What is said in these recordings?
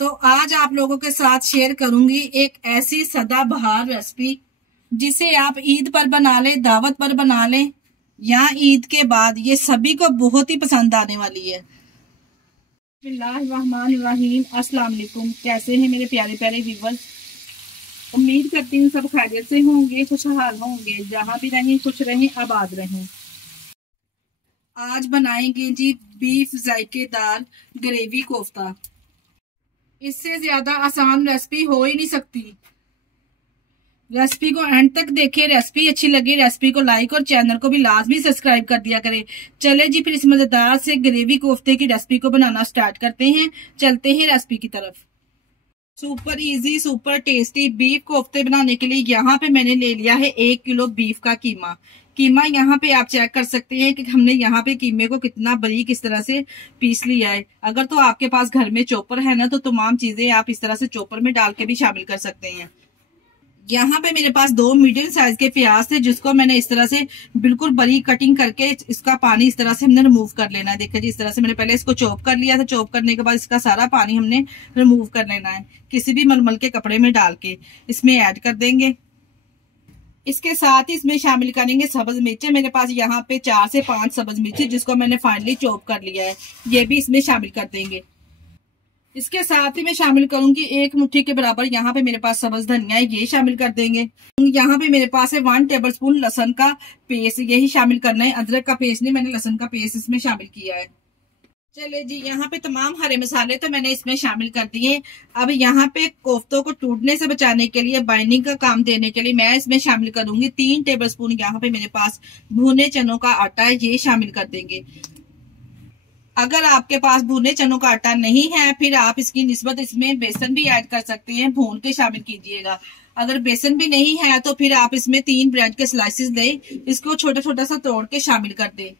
तो आज आप लोगों के साथ शेयर करूंगी एक ऐसी सदाबहार रेसिपी जिसे आप ईद पर बना लें, दावत पर बना लें या ईद के बाद, ये सभी को बहुत ही पसंद आने वाली है। बिस्मिल्लाहिर्रहमानिर्रहीम। अस्सलाम वालेकुम। कैसे हैं मेरे प्यारे प्यारे व्यूअर्स? उम्मीद करती हूँ सब खैरियत से होंगे, खुशहाल होंगे, जहाँ भी रहें खुश रहें, आबाद रहें। आज बनाएंगे जी बीफ जायकेदार ग्रेवी कोफ्ता। इससे ज्यादा आसान रेसिपी हो ही नहीं सकती। रेसिपी को एंड तक देखें। रेसिपी अच्छी लगी रेसिपी को लाइक और चैनल को भी लाजमी सब्सक्राइब कर दिया करें। चले जी फिर इस मजेदार से ग्रेवी कोफ्ते की रेसिपी को बनाना स्टार्ट करते हैं। चलते हैं रेसिपी की तरफ। Super easy super tasty beef कोफ्ते बनाने के लिए यहाँ पे मैंने ले लिया है 1 किलो बीफ का कीमा। यहाँ पे आप चेक कर सकते हैं कि हमने यहाँ पे कीमे को कितना बारीक इस तरह से पीस लिया है। अगर तो आपके पास घर में चॉपर है ना, तो तमाम चीजें आप इस तरह से चॉपर में डाल के भी शामिल कर सकते हैं। यहाँ पे मेरे पास 2 मीडियम साइज के प्याज थे, जिसको मैंने इस तरह से बिल्कुल बारीक कटिंग करके इसका पानी इस तरह से हमने रिमूव कर लेना है। देखिए जी, इस तरह से मैंने पहले इसको चॉप कर लिया था। चॉप करने के बाद इसका सारा पानी हमने रिमूव कर लेना है। किसी भी मलमल के कपड़े में डाल के इसमें ऐड कर देंगे। इसके साथ ही इसमें शामिल करेंगे सब्ज मिर्चें। मेरे पास यहाँ पे 4 से 5 सब्ज मिर्ची, जिसको मैंने फाइनली चॉप कर लिया है, ये भी इसमें शामिल कर देंगे। इसके साथ ही मैं शामिल करूंगी 1 मुट्ठी के बराबर यहाँ पे मेरे पास सब्ज धनिया है, ये शामिल कर देंगे। यहाँ पे मेरे पास है 1 टेबलस्पून लहसुन का पेस्ट, यही शामिल करना है। अदरक का पेस्ट नहीं, मैंने लहसुन का पेस्ट इसमें शामिल किया है। चले जी, यहाँ पे तमाम हरे मसाले तो मैंने इसमें शामिल कर दिए। अब यहाँ पे कोफ्तों को टूटने से बचाने के लिए, बाइंडिंग का काम देने के लिए मैं इसमें शामिल करूंगी 3 टेबलस्पून यहाँ पे मेरे पास भुने चनों का आटा है, ये शामिल कर देंगे। अगर आपके पास भुने चनों का आटा नहीं है, फिर आप इसकी निस्बत इसमें बेसन भी ऐड कर सकते हैं, भून के शामिल कीजिएगा। अगर बेसन भी नहीं है तो फिर आप इसमें 3 ब्रेड के स्लाइसेस दें, इसको छोटा छोटा सा तोड़ के शामिल कर दें।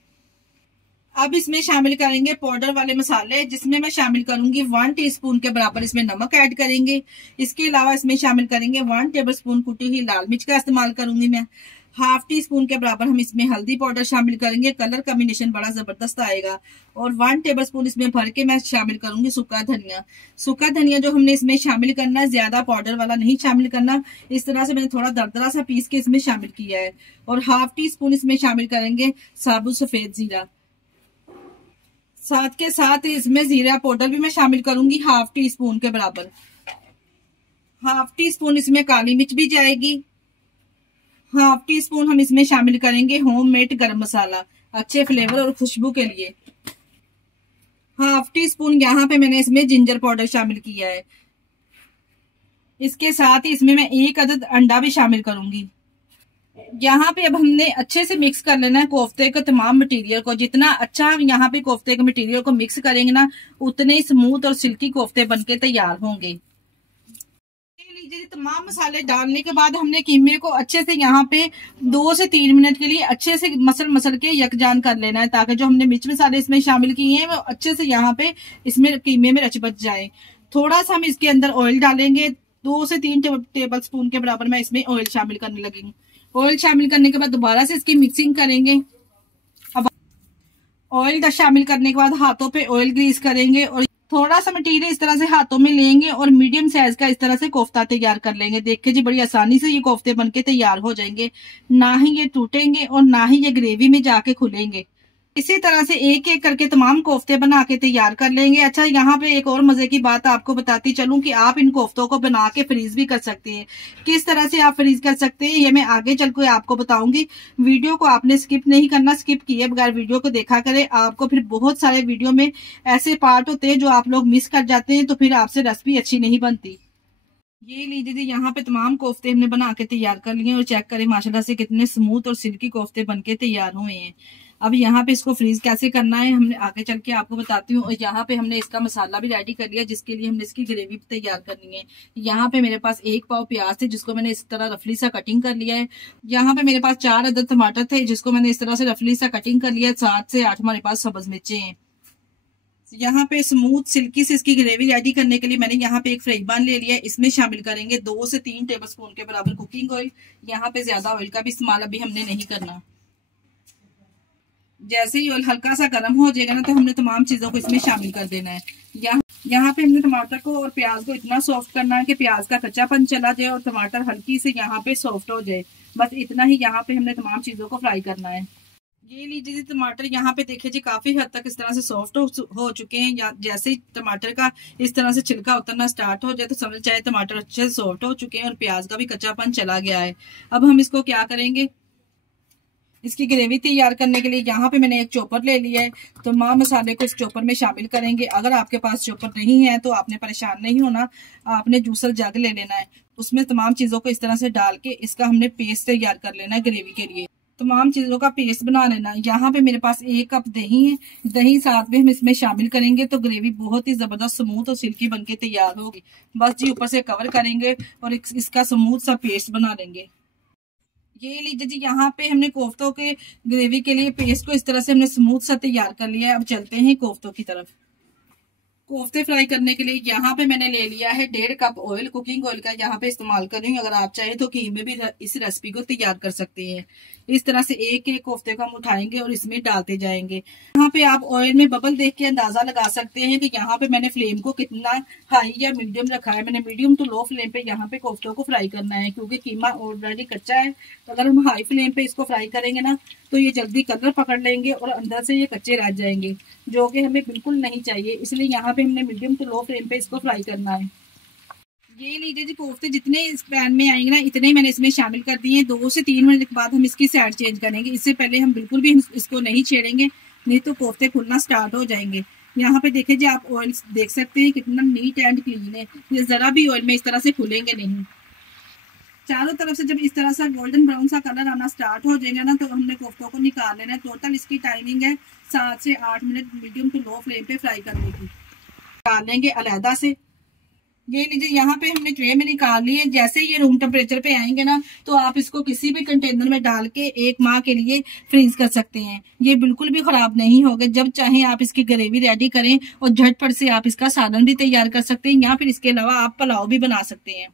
अब इसमें शामिल करेंगे पाउडर वाले मसाले, जिसमें मैं शामिल करूंगी 1 टीस्पून के बराबर इसमें नमक ऐड करेंगे। इसके अलावा इसमें शामिल करेंगे 1 टेबलस्पून कुटी हुई लाल मिर्च का इस्तेमाल करूंगी मैं। 1/2 टीस्पून के बराबर हम इसमें हल्दी पाउडर शामिल करेंगे, कलर कॉम्बिनेशन बड़ा जबरदस्त आएगा। और 1 टेबलस्पून इसमें भर के मैं शामिल करूंगी सूखा धनिया। सूखा धनिया जो हमने इसमें शामिल करना है, ज्यादा पाउडर वाला नहीं शामिल करना। इस तरह से मैंने थोड़ा दरदरा सा पीस के इसमें शामिल किया है। और 1/2 टीस्पून इसमें शामिल करेंगे साबुत सफेद जीरा। साथ के साथ इसमें जीरा पाउडर भी मैं शामिल करूंगी 1/2 टीस्पून के बराबर। 1/2 टीस्पून इसमें काली मिर्च भी जाएगी। 1/2 टीस्पून हम इसमें शामिल करेंगे होममेड गरम मसाला, अच्छे फ्लेवर और खुशबू के लिए। 1/2 टीस्पून यहाँ पे मैंने इसमें जिंजर पाउडर शामिल किया है। इसके साथ ही इसमें मैं 1 अदद अंडा भी शामिल करूंगी। यहाँ पे अब हमने अच्छे से मिक्स कर लेना है कोफ्ते के तमाम मटेरियल को। जितना अच्छा हम यहाँ पे कोफ्ते के मटेरियल को मिक्स करेंगे ना, उतने ही स्मूथ और सिल्की कोफ्ते बनके तैयार होंगे। लीजिए, तमाम मसाले डालने के बाद हमने कीमे को अच्छे से यहाँ पे 2 से 3 मिनट के लिए अच्छे से मसल के यकजान कर लेना है, ताकि जो हमने मिर्च मसाले इसमें शामिल किए हैं वो अच्छे से यहाँ पे इसमें कीमे में रच बच जाए। थोड़ा सा हम इसके अंदर ऑयल डालेंगे, 2 से 3 टेबल स्पून के बराबर मैं इसमें ऑयल शामिल करने लगी हूँ। ऑयल शामिल करने के बाद दोबारा से इसकी मिक्सिंग करेंगे। अब ऑयल शामिल करने के बाद हाथों पे ऑयल ग्रीस करेंगे और थोड़ा सा मटेरियल इस तरह से हाथों में लेंगे और मीडियम साइज का इस तरह से कोफ्ता तैयार कर लेंगे। देखिए जी, बड़ी आसानी से ये कोफ्ते बनके तैयार हो जाएंगे। ना ही ये टूटेंगे और ना ही ये ग्रेवी में जाके खुलेंगे। इसी तरह से एक एक करके तमाम कोफ्ते बना के तैयार कर लेंगे। अच्छा, यहाँ पे एक और मजे की बात आपको बताती चलूं कि आप इन कोफ्तों को बना के फ्रीज भी कर सकते हैं। किस तरह से आप फ्रीज कर सकते हैं ये मैं आगे चल के आपको बताऊंगी। वीडियो को आपने स्किप नहीं करना, स्किप किए बगैर वीडियो को देखा करें। आपको फिर बहुत सारे वीडियो में ऐसे पार्ट होते हैं जो आप लोग मिस कर जाते हैं, तो फिर आपसे रेसिपी अच्छी नहीं बनती। ये लीजिए जी, यहाँ पे तमाम कोफ्ते हमने बना के तैयार कर लिए और चेक करें माशाल्लाह से कितने स्मूथ और सिल्की कोफ्ते बनके तैयार हुए हैं। अब यहाँ पे इसको फ्रीज कैसे करना है हमने आगे चल के आपको बताती हूँ। और यहाँ पे हमने इसका मसाला भी रेडी कर लिया, जिसके लिए हमने इसकी ग्रेवी तैयार करनी है। यहाँ पे मेरे पास 1 पाव प्याज थे, जिसको मैंने इस तरह रफली सा कटिंग कर लिया है। यहाँ पे मेरे पास 4 अदद टमाटर थे, जिसको मैंने इस तरह से रफली सा कटिंग कर लिया है। 7 से 8 हमारे पास सब्ज मिर्चें हैं। यहाँ पे स्मूथ सिल्की से इसकी ग्रेवी रेडी करने के लिए मैंने यहाँ पे एक फ्राई पैन ले लिया है। इसमें शामिल करेंगे 2 से 3 टेबलस्पून के बराबर कुकिंग ऑयल। यहाँ पे ज्यादा ऑयल का भी इस्तेमाल अभी हमने नहीं करना। जैसे ही ऑयल हल्का सा गर्म हो जाएगा ना, तो हमने तमाम चीजों को इसमें शामिल कर देना है। यहाँ यहाँ पे हमने टमाटर को और प्याज को इतना सॉफ्ट करना है कि प्याज का कच्चापन चला जाए और टमाटर हल्की से यहाँ पे सॉफ्ट हो जाए। बस इतना ही यहाँ पे हमने तमाम चीजों को फ्राई करना है। ये लीजिए जी टमाटर यहाँ पे देखिए जी काफी हद तक इस तरह से सॉफ्ट हो चुके हैं। या जैसे ही टमाटर का इस तरह से छिलका उतरना स्टार्ट हो जाए तो समझ जाए टमाटर अच्छे से सॉफ्ट हो चुके हैं और प्याज का भी कच्चापन चला गया है। अब हम इसको क्या करेंगे, इसकी ग्रेवी तैयार करने के लिए यहाँ पे मैंने एक चॉपर ले लिया है। तो तमाम मसाले को इस चॉपर में शामिल करेंगे। अगर आपके पास चॉपर नहीं है तो आपने परेशान नहीं होना, आपने जूसर जग ले लेना है। उसमें तमाम चीजों को इस तरह से डाल के इसका हमने पेस्ट तैयार कर लेना है ग्रेवी के लिए। तमाम चीजों का पेस्ट बना लेना। यहाँ पे मेरे पास 1 कप दही है, दही साथ में हम इसमें शामिल करेंगे तो ग्रेवी बहुत ही जबरदस्त स्मूथ और सिल्की बनके तैयार होगी। बस जी ऊपर से कवर करेंगे और इसका स्मूथ सा पेस्ट बना लेंगे। ये लीजिए जी यहाँ पे हमने कोफ्तों के ग्रेवी के लिए पेस्ट को इस तरह से हमने स्मूथ सा तैयार कर लिया है। अब चलते हैं कोफ्तों की तरफ। कोफ्ते फ्राई करने के लिए यहाँ पे मैंने ले लिया है 1.5 कप ऑयल। कुकिंग ऑयल का यहाँ पे इस्तेमाल कर रही हूँ। अगर आप चाहे तो घी में भी इस रेसिपी को तैयार कर सकते हैं। इस तरह से एक एक कोफ्ते को हम उठाएंगे और इसमें डालते जाएंगे। यहाँ पे आप ऑयल में बबल देख के अंदाजा लगा सकते हैं कि यहाँ पे मैंने फ्लेम को कितना हाई या मीडियम रखा है। मैंने मीडियम टू लो फ्लेम पे यहाँ पे कोफ्तों को फ्राई करना है क्योंकि कीमा ऑलरेडी कच्चा है। तो अगर हम हाई फ्लेम पे इसको फ्राई करेंगे ना तो ये जल्दी कलर पकड़ लेंगे और अंदर से ये कच्चे रह जाएंगे, जो कि हमें बिल्कुल नहीं चाहिए। इसलिए यहाँ पे हमने मीडियम टू लो फ्लेम पे इसको फ्राई करना है। ये लीजिए जी कोफ्ते जितने इस पैन में आएंगे ना इतने ही मैंने इसमें शामिल कर दिए। 2 से 3 मिनट के बाद हम इसकी साइड चेंज करेंगे। इससे पहले हम बिल्कुल भी इसको नहीं छेड़ेंगे, नहीं तो कोफ्ते फूलना स्टार्ट हो जाएंगे। यहाँ पे देखिए जी आप ऑयल देख सकते हैं कितना नीट एंड क्लीन है। ये जरा भी ऑयल में इस तरह से फूलेंगे नहीं। चारों तरफ से जब इस तरह से गोल्डन ब्राउन सा कलर आना स्टार्ट हो जाएगा ना तो हमने कोफ्तों को निकाल लेना है। टोटल इसकी टाइमिंग है 7 से 8 minute medium to low flame पे फ्राई करने की। निकाल लेंगे अलहदा से। ये लीजिए यहाँ पे हमने ट्रे में निकाल लिए। जैसे ये रूम टेम्परेचर पे आएंगे ना तो आप इसको किसी भी कंटेनर में डाल के 1 माह के लिए फ्रीज कर सकते हैं। ये बिल्कुल भी खराब नहीं होगा। जब चाहे आप इसकी ग्रेवी रेडी करें और झटपट से आप इसका सालन भी तैयार कर सकते हैं या फिर इसके अलावा आप पुलाव भी बना सकते हैं।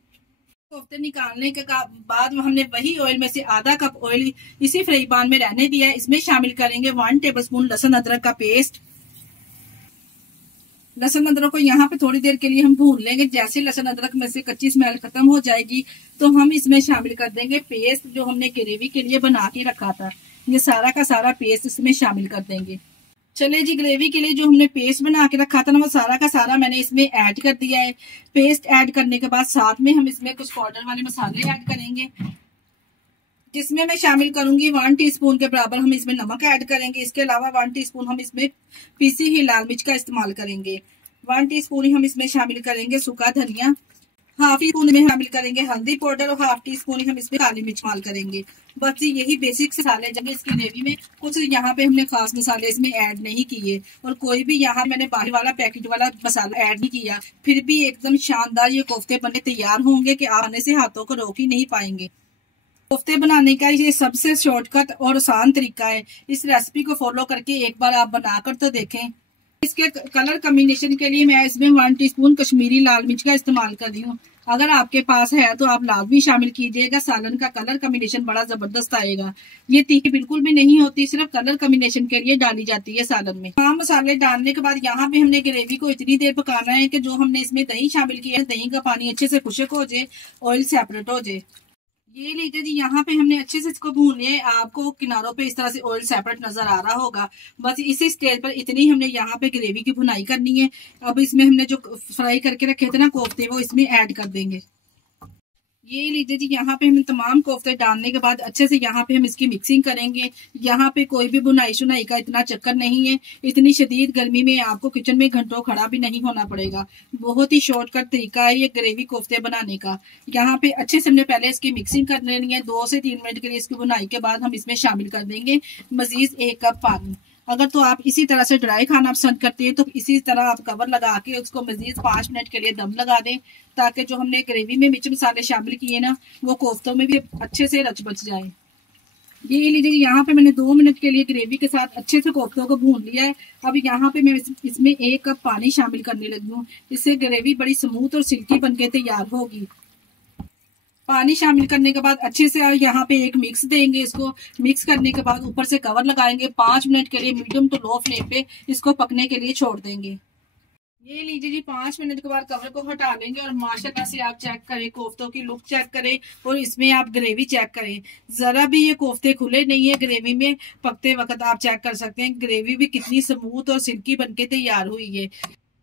कोफ्ते निकालने के बाद हमने वही ऑयल में से आधा कप ऑयल इसी फ्राई पैन में रहने दिया है। इसमें शामिल करेंगे 1 टेबलस्पून लहसुन अदरक का पेस्ट। लहसुन अदरक को यहाँ पे थोड़ी देर के लिए हम भून लेंगे। जैसे लहसुन अदरक में से कच्ची स्मेल खत्म हो जाएगी तो हम इसमें शामिल कर देंगे पेस्ट जो हमने ग्रेवी के लिए बना के रखा था। ये सारा का सारा पेस्ट इसमें शामिल कर देंगे। चले जी ग्रेवी के लिए जो हमने पेस्ट बना के रखा था ना वो सारा का सारा मैंने इसमें ऐड कर दिया है। पेस्ट ऐड करने के बाद साथ में हम इसमें कुछ पाउडर वाले मसाले ऐड करेंगे, जिसमें मैं शामिल करूंगी 1 टीस्पून के बराबर हम इसमें नमक ऐड करेंगे। इसके अलावा 1 टीस्पून हम इसमें पीसी हुई लाल मिर्च का इस्तेमाल करेंगे। 1 टीस्पून ही हम इसमें शामिल करेंगे सूखा धनिया। 1/2 टीस्पून में शामिल करेंगे हल्दी पाउडर और 1/2 टीस्पून ही हम इसमें काली मिर्च इस्तेमाल करेंगे। बस यही बेसिक मसाले जब इसकी ग्रेवी में कुछ यहाँ पे हमने खास मसाले इसमें ऐड नहीं किए और कोई भी यहाँ मैंने बाहर वाला पैकेट वाला मसाला ऐड नहीं किया। फिर भी एकदम शानदार ये कोफ्ते बनने तैयार होंगे कि आने से हाथों को रोक ही नहीं पाएंगे। कोफ्ते बनाने का ये सबसे शॉर्टकट और आसान तरीका है। इस रेसिपी को फॉलो करके एक बार आप बनाकर तो देखें। इसके कलर कॉम्बिनेशन के लिए मैं इसमें 1 टीस्पून कश्मीरी लाल मिर्च का इस्तेमाल कर रही हूँ। अगर आपके पास है तो आप लाजमी शामिल कीजिएगा। सालन का कलर कॉम्बिनेशन बड़ा जबरदस्त आएगा। ये तीखी बिल्कुल भी नहीं होती, सिर्फ कलर कॉम्बिनेशन के लिए डाली जाती है सालन में। तमाम मसाले डालने के बाद यहाँ पे हमने ग्रेवी को इतनी देर पकाना है कि जो हमने इसमें दही शामिल किया है दही का पानी अच्छे से खुश्क हो जाए, ऑयल सेपरेट हो जाए। ये लीजिए जी यहाँ पे हमने अच्छे से इसको भून लिया। आपको किनारों पे इस तरह से ऑयल सेपरेट नजर आ रहा होगा। बस इसी स्टेज पर इतनी हमने यहाँ पे ग्रेवी की भुनाई करनी है। अब इसमें हमने जो फ्राई करके रखे थे ना कोफ्ते वो इसमें ऐड कर देंगे। ये लीजिए जी यहाँ पे हम तमाम कोफ्ते डालने के बाद अच्छे से यहाँ पे हम इसकी मिक्सिंग करेंगे। यहाँ पे कोई भी बुनाई शुनाई का इतना चक्कर नहीं है। इतनी शदीद गर्मी में आपको किचन में घंटों खड़ा भी नहीं होना पड़ेगा। बहुत ही शॉर्टकट तरीका है ये ग्रेवी कोफ्ते बनाने का। यहाँ पे अच्छे से हमने पहले इसकी मिक्सिंग कर लेनी है। 2 से 3 मिनट के लिए इसकी बुनाई के बाद हम इसमें शामिल कर देंगे मजीद 1 कप पानी। अगर तो आप इसी तरह से ड्राई खाना पसंद करते हैं तो इसी तरह आप कवर लगा के उसको मजीद 5 मिनट के लिए दम लगा दें, ताकि जो हमने ग्रेवी में मिर्च मसाले शामिल किए ना वो कोफ्तों में भी अच्छे से रच बच जाए। ये लीजिए यहाँ पे मैंने 2 मिनट के लिए ग्रेवी के साथ अच्छे से कोफ्तों को भून लिया है। अब यहाँ पे मैं इसमें 1 कप पानी शामिल करने लगी हूँ। इससे ग्रेवी बड़ी स्मूथ और सिल्की बनके तैयार होगी। पानी शामिल करने के बाद अच्छे से यहाँ पे एक मिक्स देंगे। इसको मिक्स करने के बाद ऊपर से कवर लगाएंगे। 5 मिनट के लिए मीडियम टू लो फ्लेम पे इसको पकने के लिए छोड़ देंगे। ये लीजिए जी, 5 मिनट के बाद कवर को हटा लेंगे और माशाल्लाह से आप चेक करें, कोफ्तों की लुक चेक करें और इसमें आप ग्रेवी चेक करें। जरा भी ये कोफ्ते खुले नहीं है ग्रेवी में, पकते वक्त आप चेक कर सकते हैं ग्रेवी भी कितनी स्मूथ और सिल्की बनके तैयार हुई है।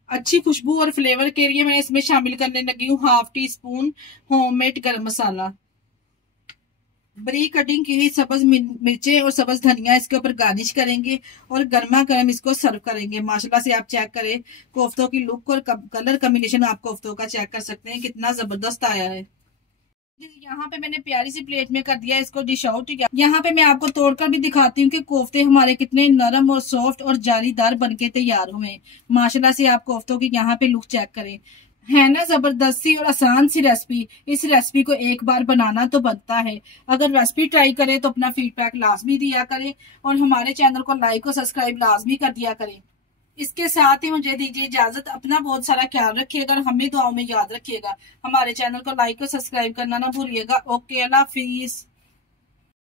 अच्छी खुशबू और फ्लेवर के लिए मैं इसमें शामिल करने लगी हूँ 1/2 टीस्पून होममेड गरम मसाला। बरीक कटिंग की हुई सब्ज मिर्चें और सब्ज धनिया इसके ऊपर गार्निश करेंगे और गर्मा गर्म इसको सर्व करेंगे। माशाल्लाह से आप चेक करें कोफ्तों की लुक और कलर कॉम्बिनेशन आप कोफ्तों का चेक कर सकते हैं कितना जबरदस्त आया है। यहाँ पे मैंने प्यारी सी प्लेट में कर दिया इसको डिश आउट। यहाँ पे मैं आपको तोड़कर भी दिखाती हूँ कि कोफ्ते हमारे कितने नरम और सॉफ्ट और जालीदार बनके तैयार हुए हैं। माशाल्लाह से आप कोफ्तों की यहाँ पे लुक चेक करें, है ना जबरदस्त सी और आसान सी रेसिपी। इस रेसिपी को एक बार बनाना तो बनता है। अगर रेसिपी ट्राई करें तो अपना फीडबैक लाजमी दिया करें और हमारे चैनल को लाइक और सब्सक्राइब लाजमी कर दिया करें। इसके साथ ही मुझे दीजिए इजाजत। अपना बहुत सारा ख्याल रखिएगा और हमें दुआओं में याद रखिएगा। हमारे चैनल को लाइक और सब्सक्राइब करना ना भूलिएगा। ओके, अल्लाह हाफिज।